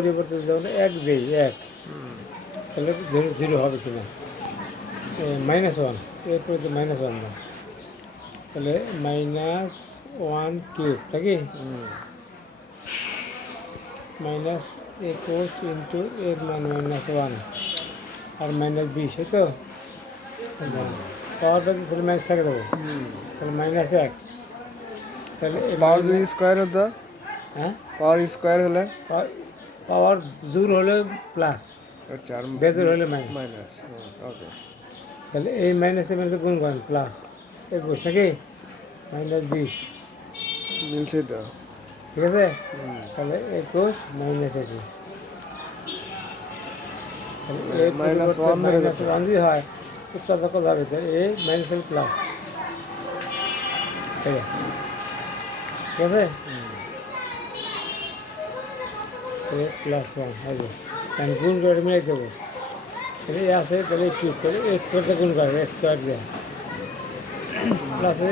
পরিবর্তন যখন এক দেই এক, তাহলে জিরো জিরো হবে কিনা, -1 এরপরে তো -1 না, তাহলে -1 কিউব নাকি, -21 ইন্টু এর মান -1 আর -20, এই তো পাওয়ারটা তাহলে ম্যাক্স থাকে দেবো, তাহলে -1, তাহলে পাওয়ার যদি স্কোয়ার হতো, হ্যাঁ পাওয়ার স্কোয়ার হলে পাওয়ার জোর হলে প্লাস, আচ্ছা, আর বেজোর হলে মাইনাস। মাইনাস। ওকে, তাহলে এই মাইনাসে মাইনাসে গুণ করেন প্লাস 21 নাকি, -20, মিলছে তো। ঠিক আছে, তাহলে 21 -21, -1 ধরে রাখো। -1 যদি হয় উত্তর কত হবে, এ মাইনাস এল প্লাস, ঠিক আছে, এ +1 হবে, আমি গুণ করে মিলাই দেবো, তাহলে এ আছে, তাহলে কিউব করে এ স্কোয়ারটা গুণ করবে, স্কোয়ার দিয়ে প্লাসে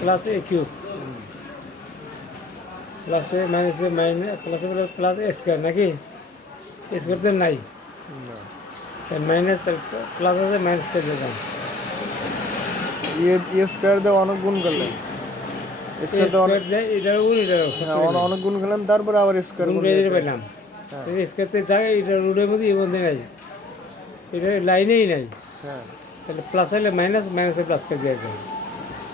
প্লাস এ কিউব, প্লাসে মাইনাসে মাইনাস, প্লাসে প্লাস এ স্কোয়ার নাকি, স্কোয়ার তো নাই, মাইনাস প্লাস আছে, মাইনাস করে দিলাম, স্কোয়ার দিয়ে অনেক গুণ করলেন, স্কোয়ার দেয় এটার গুণ এটার অনেক গুণ করলেন, তারপরে আবার স্কোয়ার গুণ গুণ করে দিতে পারলাম, স্কোয়ারতে যায় এটা রুটের মধ্যে এর মধ্যে নাই, এটা লাইনেই নাই, হ্যাঁ, তাহলে প্লাস হলে মাইনাস, মাইনাসে প্লাস করে দেওয়া যায়,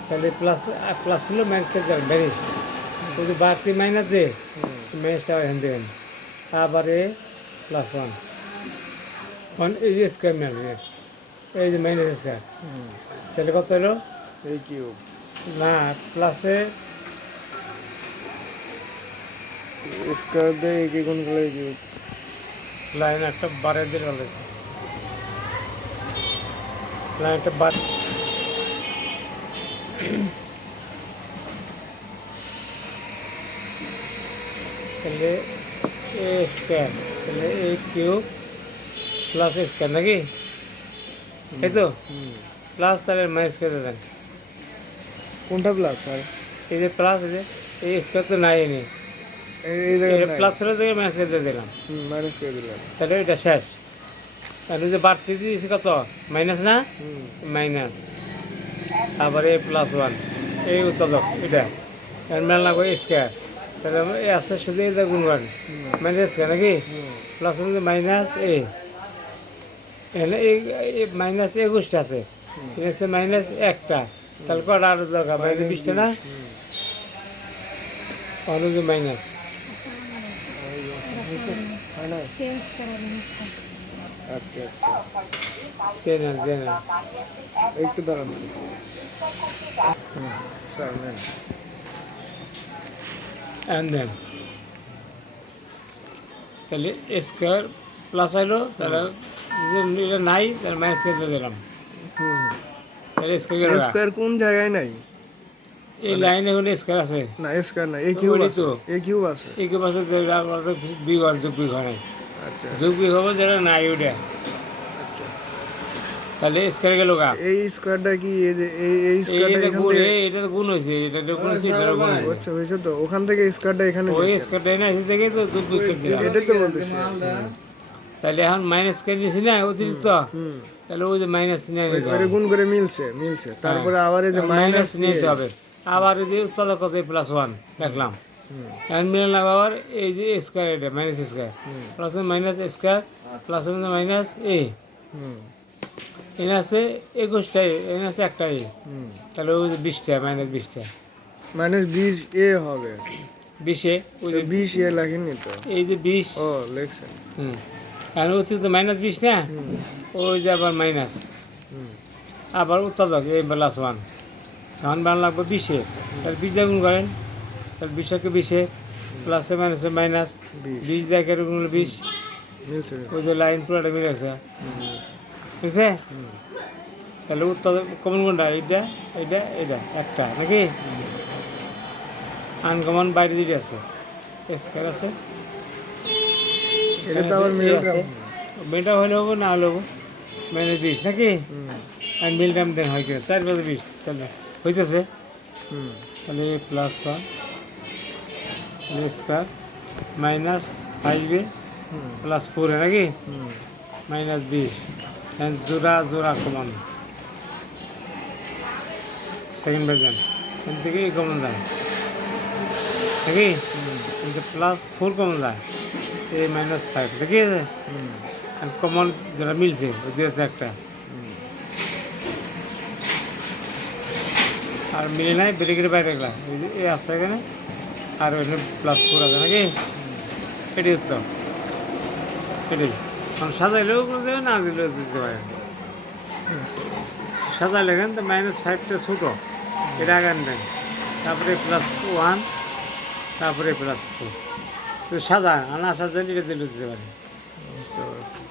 তাহলে প্লাস প্লাস হলেও মাইনাস করে দেওয়া ভ্যানিস, যদি বাড়তি মাইনাস দে মাইনাসটা এখান দেবেন, আবার এ +1 এই যে স্কোয়ার মাইনাস, এই যে মাইনাস স্কোয়ার, তাহলে কত হলো, এই কিউব না প্লাসে স্কোয়ার দিয়ে একে গুণ করলে এই কিউব। লাইন একটা বাড়ে দিয়ে গেল, লাইনটা বার, তাহলে এ স্কোয়ার, তাহলে এ কিউব প্লাস এ স্কোয়ার নাকি, এই তো প্লাস, তাহলে মাইনাস করে দেন, কোনটা প্লাস? আর এই যে প্লাস, এই স্কোয়ার তো নাই নেই, এই জায়গায় প্লাস হলে থেকে মাইনাস করে দিয়ে দিলাম, মাইনাস করে দিলেন। তাহলে এটা শেষ, তাহলে যে বাড়তি দিয়েছি কত, মাইনাস না, মাইনাস, আবার এ +1 এই উৎপাদক এটা, এর মেল না করে স্কোয়ার, তাহলে এ আছে শুধু এটা গুণ করেন, মাইনাস স্কোয়ার নাকি, প্লাস হলে মাইনাস এ, এখানে এই মাইনাস 21টা আছে, এটা হচ্ছে মাইনাস একটা, তাহলে কটা আরো দরকার, মাইনাস 20টা না, অনুযায়ী মাইনাস, আচ্ছা, দেন দেন, একটু দাঁড়ান, স্যার নেন। অ্যান্ড দেন, তাহলে স্কোয়ার প্লাস আইলো, তাহলে যদি এটা নাই তাহলে মাইনাস করে দিলাম, তাহলে স্কোয়ার স্কোয়ার কোন জায়গায় নাই? এই লাইনে হলে স্কোয়ার আছে, না, স্কোয়ার নাই, এই কিউব আছে, এই কিউব আছে। এই কে পাশে বিঘ আর যোগ বিঘ নাই, আচ্ছা, যোগ বিঘ হবে যেটা নাই ওটা, আচ্ছা, তাহলে স্কোয়ার গেল গা, এই স্কোয়ারটা কি এই স্কোয়ারটা এইটা এখান গুণ, থেকে? এটা তো গুণ হয়েছে, এটা তো গুণ হয়েছে, এটা গুণ হয়েছে, আচ্ছা, হয়েছে তো, ওখান থেকে স্কোয়ারটা এখানে ওই যাচ্ছে। স্কোয়ারটা না এসে থেকে তো যোগ বিঘ করে দিলাম, এটাই তো বলতেছি। তাহলে এখন মাইনাস করে দিয়েছি না অতিরিক্ত, তাহলে ওই যে মাইনাস নিয়ে নিতে ওটা হবে, গুণ করে মিলছে, তারপরে আবার এই যে মাইনাস মাইনাস নিতে হবে, আবার এই যে উৎপাদক কত +1 দেখলাম, এখন মিলে লাগবে আবার এই যে স্কোয়ার, এটা minus square plus minus square plus minus এ, এনে আছে 21টাই, এনে আছে একটাই, তাহলে ওই যে 20টা -20টা, -20 এ হবে, 20-এ ওই যে 20 এ লাগেনি তো। এই যে 20, ও লেখছেন। কারণ অতিরিক্ত -20 না, ওই যে আবার মাইনাস, আবার উৎপাদক এই +1, এখন বানানো লাগবে 20-এ, তাহলে 20 দিয়ে গুণ করেন, তাহলে 20-কে 20-এ প্লাসে মাইনাসে মাইনাস, 20 দিয়ে একের গুণ 20, মিলছে। ওই যে লাইন পুরোটা মিলে গেছে, ঠিক আছে, তাহলে উৎপাদক কমন কোনটা, এইটা এইটা এইটা একটা নাকি, আনকমন বাইরে যেটি আছে স্কোয়ার আছে, এটা তো আবার মিল আছে, মেয়েটা হলে হবো না হলে হবো, -20 নাকি, আর মিলটাম দেন হয় কিনা 4 + 20, তাহলে হইতেছে, তাহলে +1 স্কোয়ার -5a প্লাস 4 নাকি হুম -20 জোড়া জোড়া কমন সেকেন্ড ভার্জন এখান থেকে এই কমন যায় নাকি কিন্তু +4 কমন যায় এই -5 দেখি আছে কমন যেটা মিলছে ওই দিয়েছে একটা আর মিলে নাই ব্রেকের বাইরে গেলা ওই যে এই আসছে এখানে আর ওইখানে +4 আছে নাকি এটাই উত্তর এটাই কারণ সাজাইলেও কোনো দেবে না দিলেও দিতে পারে সাজাইলে এখান তো -5টা ছোটো এটা আগান দেন তারপরে +1 তারপরে +4 তো সাজা আনা সাজাইলে এটা দিলে দিতে পারে বুঝতে পারছি।